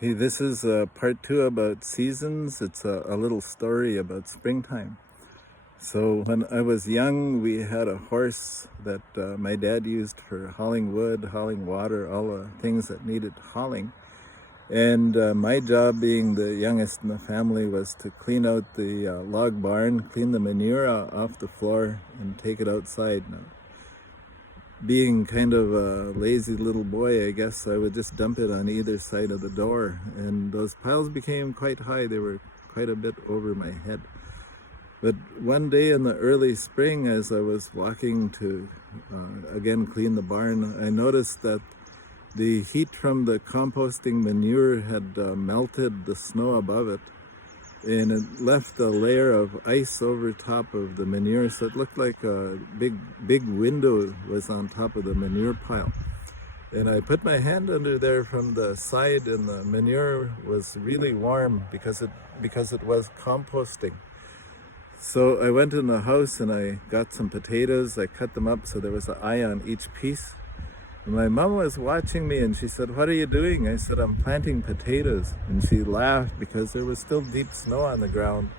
Hey, this is part two about seasons. It's a little story about springtime. So, when I was young, we had a horse that my dad used for hauling wood, hauling water, all the things that needed hauling. And my job, being the youngest in the family, was to clean out the log barn, clean the manure off the floor, and take it outside. Now, being kind of a lazy little boy, I guess I would just dump it on either side of the door, and those piles became quite high. They were quite a bit over my head. But one day in the early spring, as I was walking to again clean the barn, I noticed that the heat from the composting manure had melted the snow above it, and it left a layer of ice over top of the manure, so it looked like a big window was on top of the manure pile. And I put my hand under there from the side, and the manure was really warm because it was composting. So I went in the house and I got some potatoes. I cut them up so there was an eye on each piece. My mom was watching me and she said, "What are you doing?" I said, "I'm planting potatoes." And she laughed because there was still deep snow on the ground.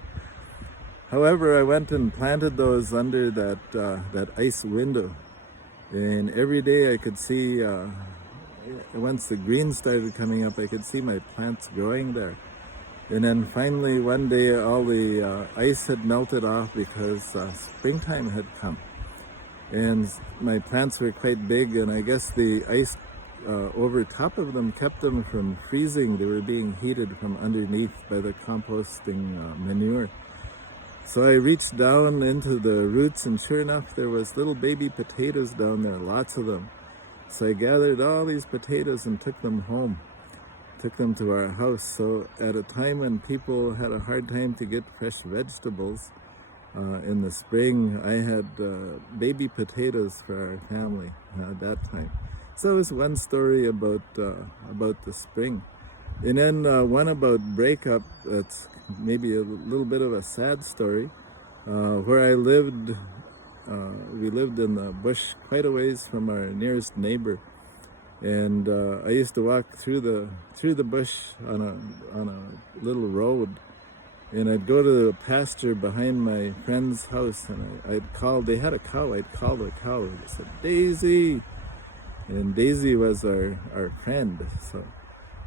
However, I went and planted those under that ice window. And every day I could see, once the green started coming up, I could see my plants growing there. And then finally one day all the ice had melted off because springtime had come. And my plants were quite big, and I guess the ice over top of them kept them from freezing. They were being heated from underneath by the composting manure. So I reached down into the roots, and sure enough, there was little baby potatoes down there, lots of them. So I gathered all these potatoes and took them home, took them to our house. So at a time when people had a hard time to get fresh vegetables, in the spring, I had baby potatoes for our family at that time. So it was one story about the spring. And then one about breakup, that's maybe a little bit of a sad story. Where I lived, we lived in the bush quite a ways from our nearest neighbor. And I used to walk through the bush on a little road. And I'd go to the pasture behind my friend's house, and I'd call. They had a cow. I'd call the cow. I said, "Daisy," and Daisy was our friend. So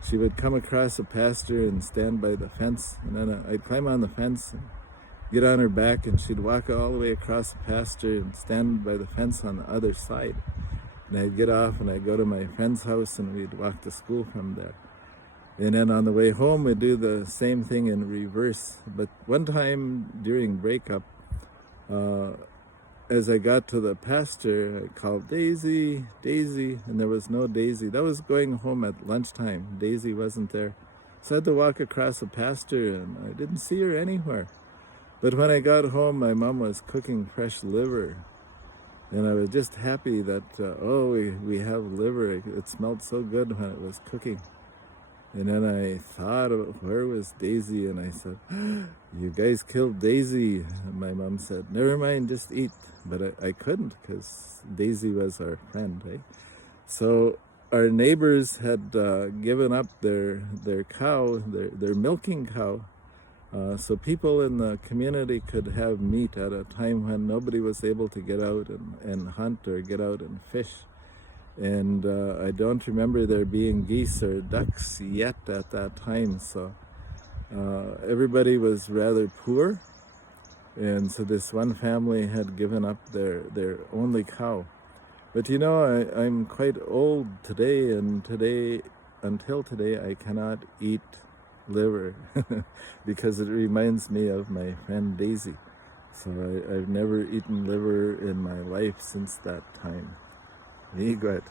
she would come across the pasture and stand by the fence, and then I'd climb on the fence and get on her back, and she'd walk all the way across the pasture and stand by the fence on the other side. And I'd get off and I'd go to my friend's house, and we'd walk to school from there. And then on the way home, we'd do the same thing in reverse. But one time during breakup, as I got to the pasture, I called, "Daisy, Daisy," and there was no Daisy. That was going home at lunchtime. Daisy wasn't there. So I had to walk across the pasture, and I didn't see her anywhere. But when I got home, my mom was cooking fresh liver. And I was just happy that, we have liver. It smelled so good when it was cooking. And then I thought, where was Daisy? And I said, "You guys killed Daisy." And my mom said, "Never mind, just eat." But I couldn't, because Daisy was our friend, eh? So our neighbors had given up their cow, their milking cow, so people in the community could have meat at a time when nobody was able to get out and hunt or get out and fish. And I don't remember there being geese or ducks yet at that time, so everybody was rather poor, and so this one family had given up their only cow. But I'm quite old today, and until today I cannot eat liver because it reminds me of my friend Daisy. So I've never eaten liver in my life since that time. Miigwet.